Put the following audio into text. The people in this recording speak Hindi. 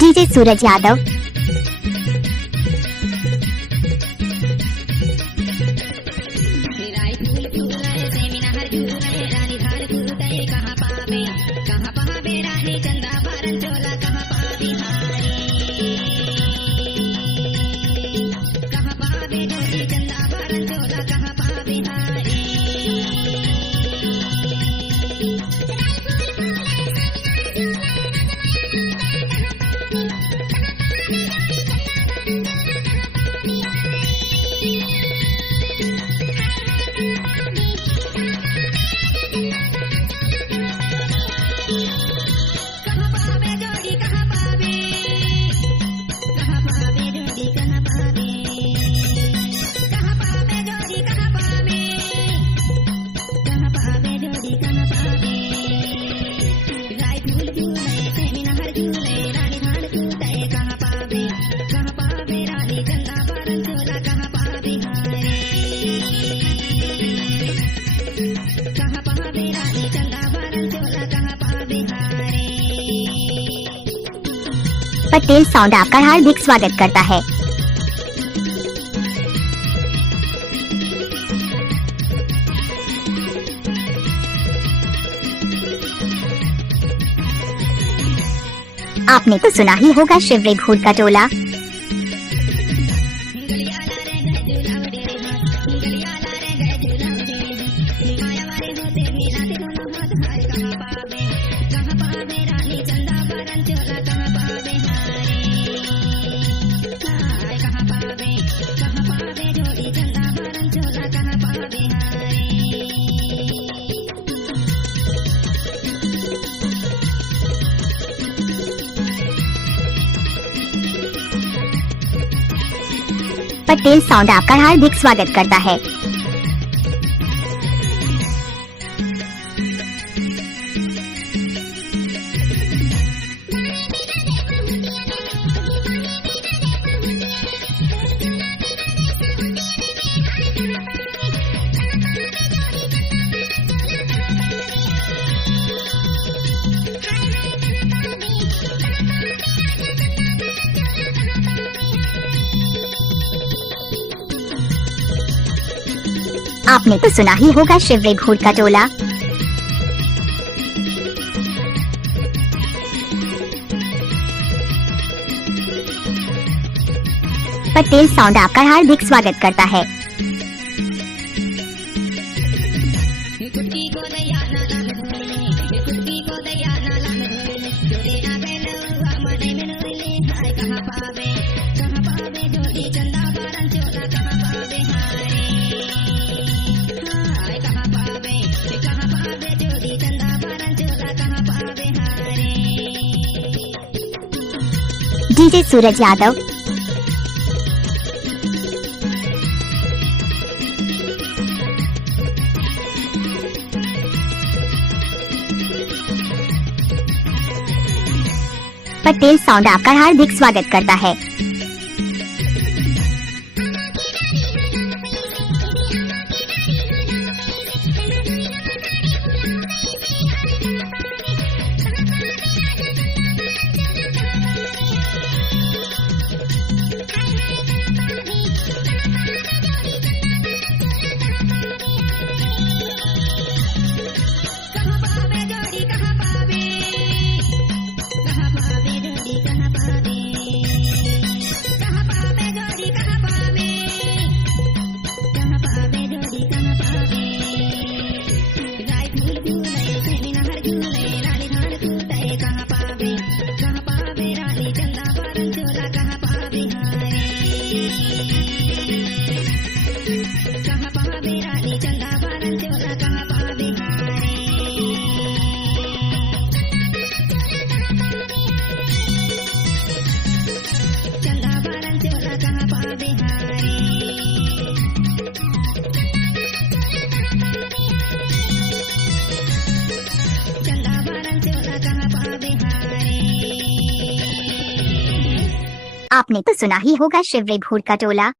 डीजे सूरज यादव। पटेल साउंड आपका हार्दिक स्वागत करता है। आपने तो सुना ही होगा शिवरे भूत का टोला। पटेल साउंड आपका हार्दिक स्वागत करता है। आपने तो सुना ही होगा शिवरे भूत का टोला। पटेल साउंड आपका हार्दिक स्वागत करता है। डीजे सूरज यादव। पटेल साउंड आपका हार्दिक स्वागत करता है। आपने तो सुना ही होगा शिवरे भूत का टोला।